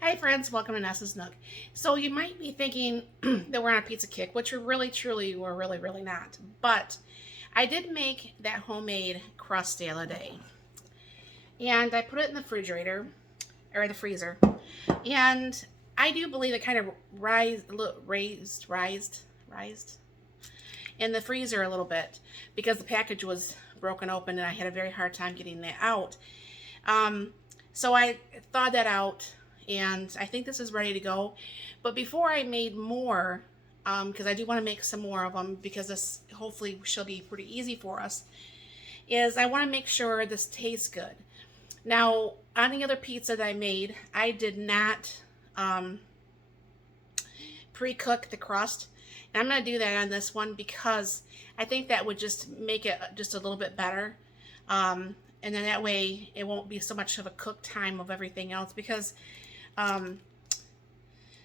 Hi friends, welcome to Nessa's Nook. So you might be thinking that we're on a pizza kick, which we're really not. But I did make that homemade crust the other day. And I put it in the refrigerator, or the freezer. And I do believe it kind of rised in the freezer a little bit because the package was broken open and I had a very hard time getting that out. Um, so I thawed that out and I think this is ready to go. But before I made more, because I do want to make some more of them because this hopefully shall be pretty easy for us, is I want to make sure this tastes good. Now, on the other pizza that I made, I did not um, pre-cook the crust. And I'm going to do that on this one because I think that would just make it just a little bit better. And then that way it won't be so much of a cook time of everything else because um,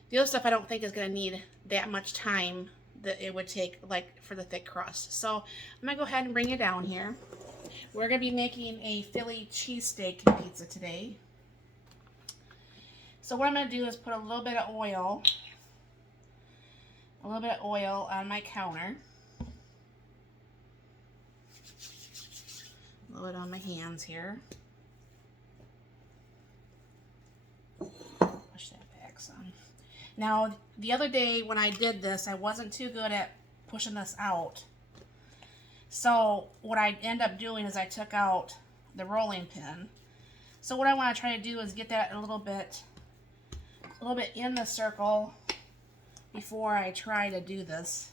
the other stuff I don't think is going to need that much time that it would take like for the thick crust. So I'm going to go ahead and bring it down here. We're going to be making a Philly cheesesteak pizza today. So what I'm going to do is put a little bit of oil on my counter. A little bit on my hands here. Push that back some. Now, the other day when I did this, I wasn't too good at pushing this out. So what I end up doing is I took out the rolling pin. So what I want to try to do is get that a little bit in the circle before I try to do this.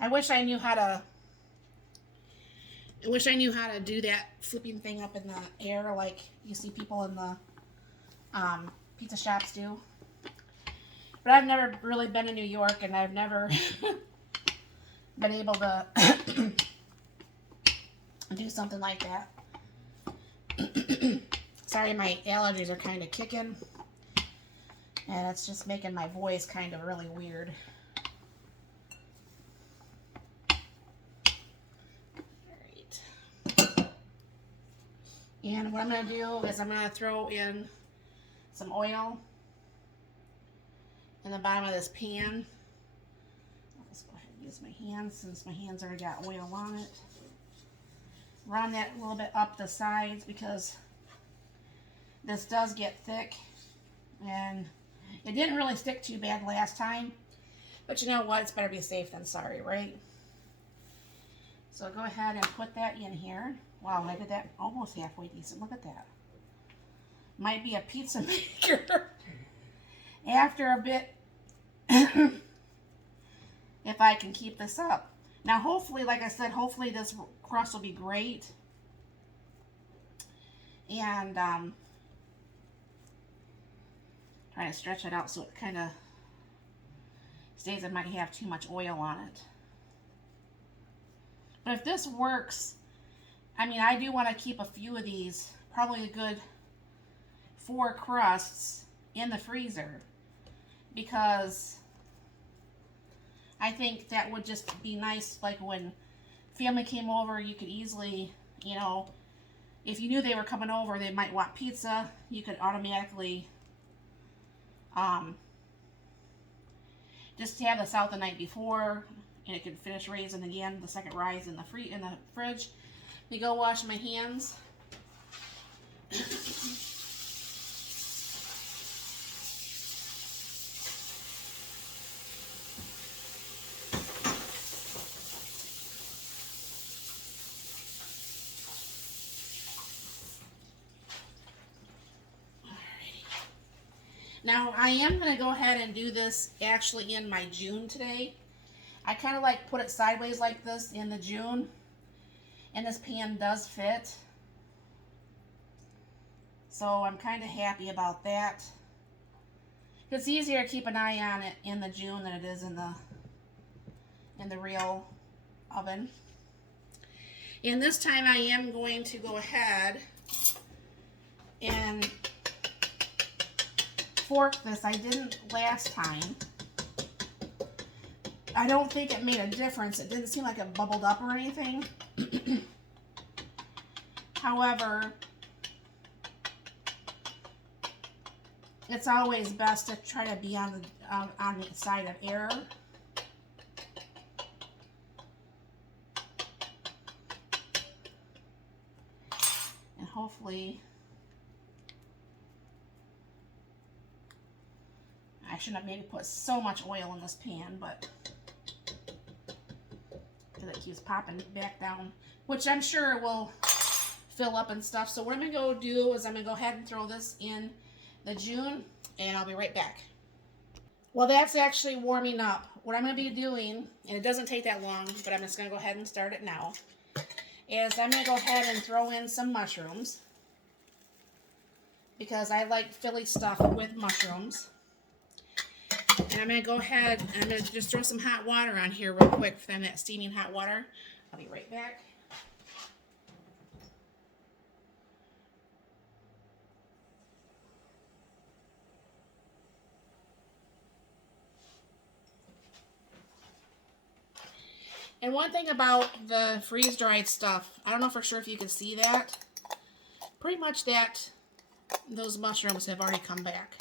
I wish I knew how to do that flipping thing up in the air like you see people in the pizza shops do. But I've never really been in New York and I've never been able to do something like that. Sorry, my allergies are kind of kicking and it's just making my voice kind of really weird. And what I'm going to do is I'm going to throw in some oil in the bottom of this pan. I'll just go ahead and use my hands since my hands already got oil on it. Run that a little bit up the sides because this does get thick and it didn't really stick too bad last time. But you know what? It's better be safe than sorry, right? So go ahead and put that in here. Wow, I did that almost halfway decent. Look at that. Might be a pizza maker after a bit if I can keep this up. Now hopefully, like I said, hopefully this crust will be great. And try to stretch it out so it kind of stays. I might have too much oil on it. But if this works, I mean, I do want to keep a few of these, probably a good 4 crusts in the freezer because I think that would just be nice. Like when family came over, you could easily, you know, if you knew they were coming over, they might want pizza, you could automatically just have this out the night before and it could finish raising again, the second rise in the fridge. Let me go wash my hands. Now I am going to go ahead and do this actually in my June today. I kind of like put it sideways like this in the June, and this pan does fit. So I'm kind of happy about that. It's easier to keep an eye on it in the June than it is in the real oven. And this time I am going to go ahead and fork this. I didn't last time. I don't think it made a difference. It didn't seem like it bubbled up or anything. However, it's always best to try to be on the side of error. And hopefully, I shouldn't have maybe put so much oil in this pan, but because it keeps popping back down, which I'm sure will fill up and stuff. So what I'm going to go do is I'm going to go ahead and throw this in the June, and I'll be right back. Well, that's actually warming up. What I'm going to be doing, and it doesn't take that long, but I'm just going to go ahead and start it now, is I'm going to go ahead and throw in some mushrooms, because I like Philly stuff with mushrooms. And I'm going to go ahead and I'm going to just throw some hot water on here real quick for that steaming hot water. I'll be right back. And one thing about the freeze-dried stuff, I don't know for sure if you can see that. Pretty much those mushrooms have already come back.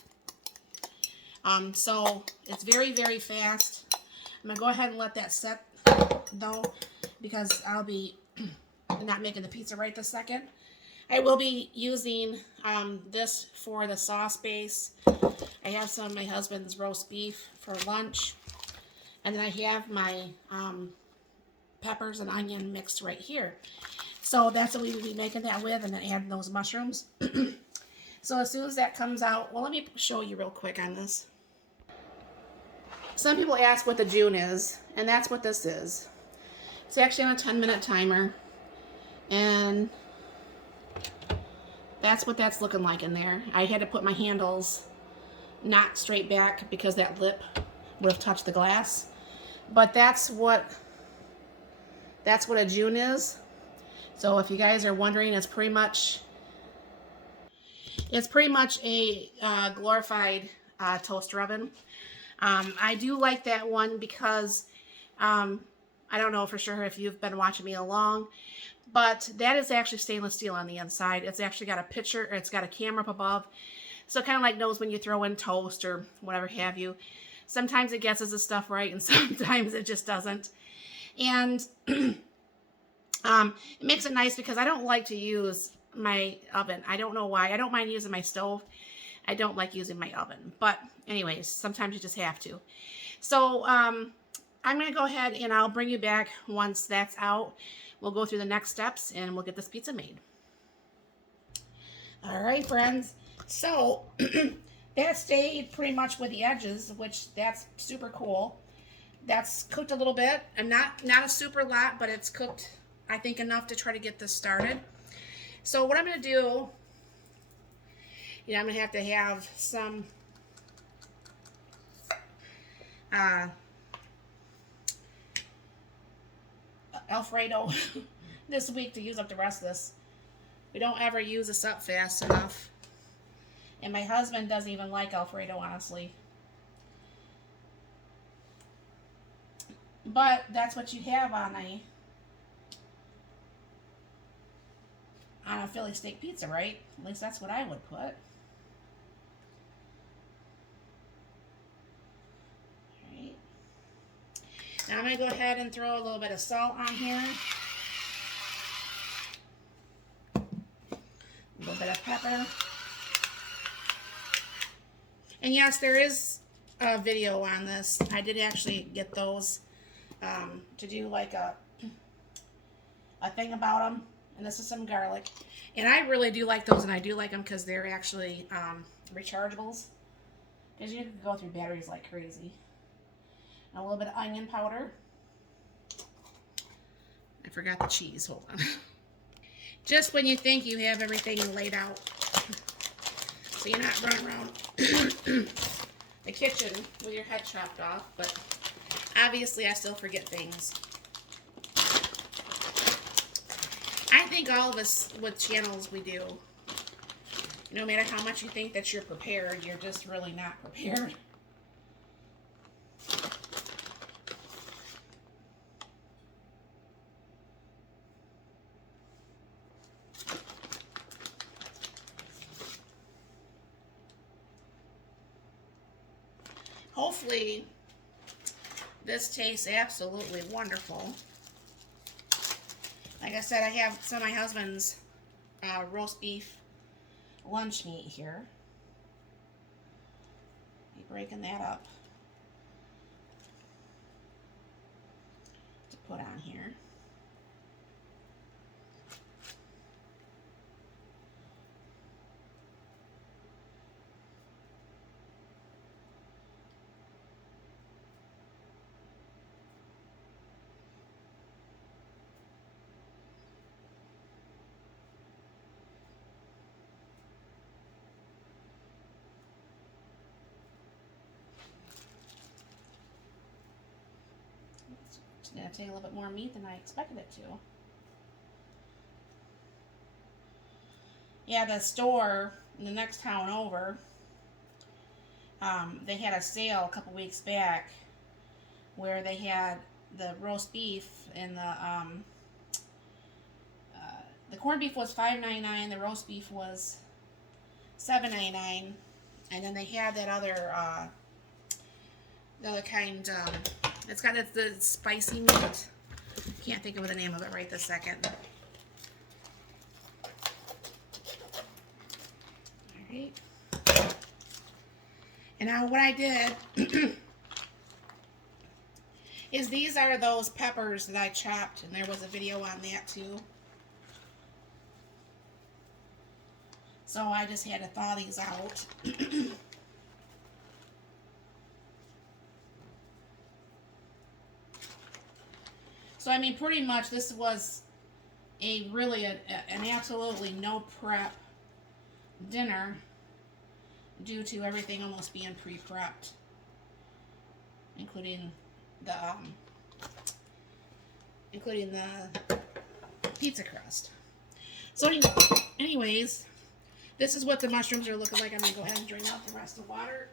So it's very, very fast. I'm going to go ahead and let that set, though, because I'll be not making the pizza right this second. I will be using this for the sauce base. I have some of my husband's roast beef for lunch. And then I have my peppers and onion mixed right here. So that's what we will be making that with, and then adding those mushrooms. So as soon as that comes out, well, let me show you real quick on this. Some people ask what the June is, and that's what this is. It's actually on a 10-minute timer, and that's what that's looking like in there. I had to put my handles not straight back because that lip would have touched the glass. But that's what a June is. So if you guys are wondering, it's pretty much a glorified toaster oven. I do like that one because I don't know for sure if you've been watching me along, but that is actually stainless steel on the inside. It's actually got a picture, or it's got a camera up above, so it kind of like knows when you throw in toast or whatever have you. Sometimes it guesses the stuff right, and sometimes it just doesn't. And it makes it nice because I don't like to use my oven. I don't know why. I don't mind using my stove. I don't like using my oven. But anyways, sometimes you just have to. So I'm going to go ahead and I'll bring you back once that's out. We'll go through the next steps and we'll get this pizza made. All right, friends. So that stayed pretty much with the edges, which that's super cool. That's cooked a little bit, and not a super lot, but it's cooked, I think, enough to try to get this started. So what I'm going to do, I'm going to have some Alfredo this week to use up the rest of this. We don't ever use this up fast enough. And my husband doesn't even like Alfredo, honestly. But that's what you have on a Philly steak pizza, right? At least that's what I would put. Alright. Now I'm going to go ahead and throw a little bit of salt on here. A little bit of pepper. And yes, there is a video on this. I did actually get those to do like a thing about them. And this is some garlic. And I really do like those, and I do like them because they're actually rechargeables. Because you can go through batteries like crazy. And a little bit of onion powder. I forgot the cheese. Hold on. Just when you think you have everything laid out. So you're not running around the kitchen with your head chopped off. But obviously I still forget things. I think all of us, with channels we do, No matter how much you think that you're prepared, you're just really not prepared. Hopefully, this tastes absolutely wonderful. Like I said, I have some of my husband's roast beef lunch meat here. Be breaking that up to put on here. It's going to take a little bit more meat than I expected it to. Yeah, the store in the next town over, they had a sale a couple weeks back where they had the roast beef and the corned beef was $5.99, the roast beef was $7.99, and then they had that other the other kind. It's got the spicy meat. Can't think of the name of it right this second. Alright. And now what I did is these are those peppers that I chopped, and there was a video on that too. So I just had to thaw these out. So I mean, pretty much this was a really an absolutely no prep dinner due to everything almost being pre-prepped, including the pizza crust. So anyways, this is what the mushrooms are looking like. I'm gonna go ahead and drain out the rest of the water.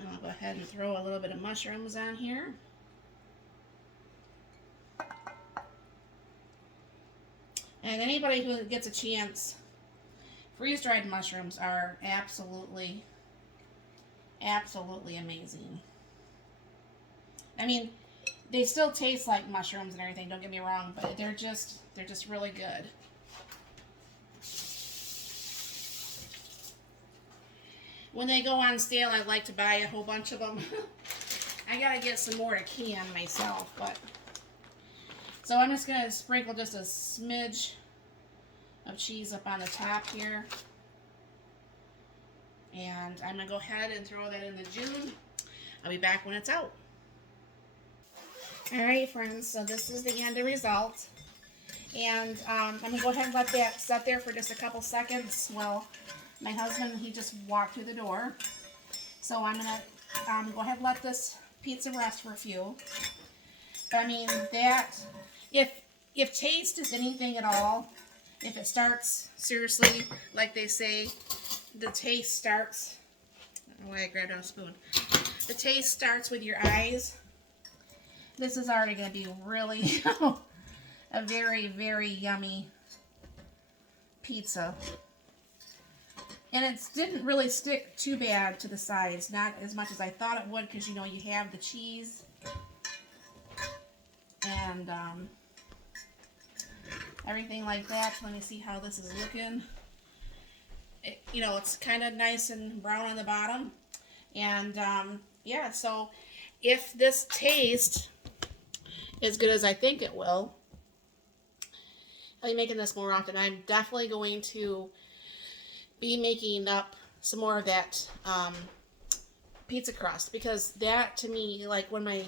And I'll go ahead and throw a little bit of mushrooms on here. And anybody who gets a chance, freeze-dried mushrooms are absolutely amazing. I mean, they still taste like mushrooms and everything, don't get me wrong, but they're just really good. When they go on sale, I like to buy a whole bunch of them. I gotta get some more to can myself, but so I'm just gonna sprinkle just a smidge of cheese up on the top here. And I'm gonna go ahead and throw that in the June. I'll be back when it's out. Alright friends, so this is the end result. And I'm gonna go ahead and let that sit there for just a couple seconds. Well, my husband, he just walked through the door. So I'm gonna go ahead and let this pizza rest for a few. But I mean, that, if taste is anything at all, if it starts, seriously, like they say, the taste starts, I don't know why I grabbed out a spoon. The taste starts with your eyes. This is already going to be really a very, very yummy pizza. And it didn't really stick too bad to the sides, not as much as I thought it would, because you know you have the cheese and everything like that. Let me see how this is looking. You know, it's kind of nice and brown on the bottom. And yeah, so if this tastes as good as I think it will, I'll be making this more often. I'm definitely going to be making up some more of that pizza crust, because that to me, like when my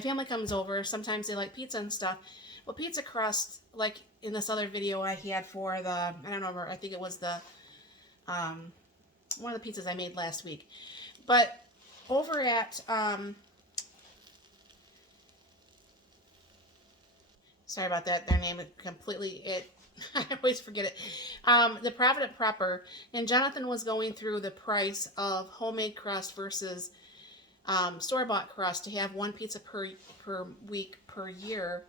family comes over, sometimes they like pizza and stuff. Well, pizza crust, like in this other video I had for the, I don't know, I think it was the one of the pizzas I made last week. But over at, sorry about that, their name is completely, I always forget it. The Provident Prepper, and Jonathan was going through the price of homemade crust versus store-bought crust to have one pizza per week per year.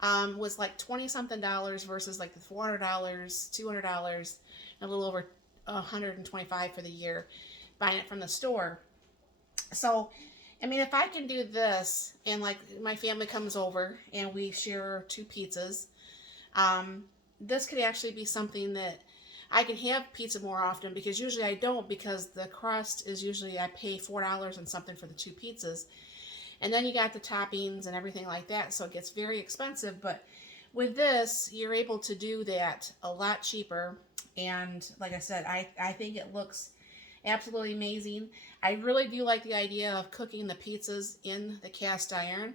Was like 20-something dollars versus like the $400, $200, a little over $125 for the year, buying it from the store. So, I mean, if I can do this and like my family comes over and we share 2 pizzas, this could actually be something that I can have pizza more often, because usually I don't, because the crust is usually, I pay $4 and something for the 2 pizzas. And then you got the toppings and everything like that, so it gets very expensive. But with this, you're able to do that a lot cheaper. And like I said, I think it looks absolutely amazing. I really do like the idea of cooking the pizzas in the cast iron.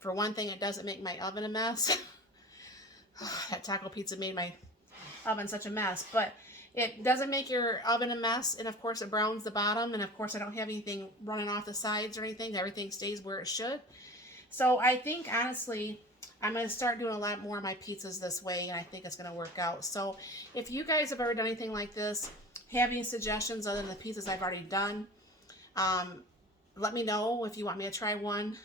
For one thing, it doesn't make my oven a mess. That taco pizza made my oven such a mess. But it doesn't make your oven a mess, and of course it browns the bottom, and of course I don't have anything running off the sides or anything. Everything stays where it should. So I think, honestly, I'm going to start doing a lot more of my pizzas this way, and I think it's going to work out. So if you guys have ever done anything like this, have any suggestions other than the pizzas I've already done, let me know if you want me to try one.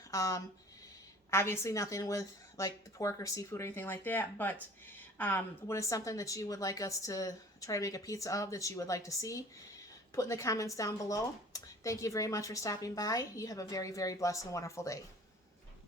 Obviously nothing with like the pork or seafood or anything like that, but what is something that you would like us to try to make a pizza of that you would like to see? Put in the comments down below. Thank you very much for stopping by. You have a very, very blessed and wonderful day.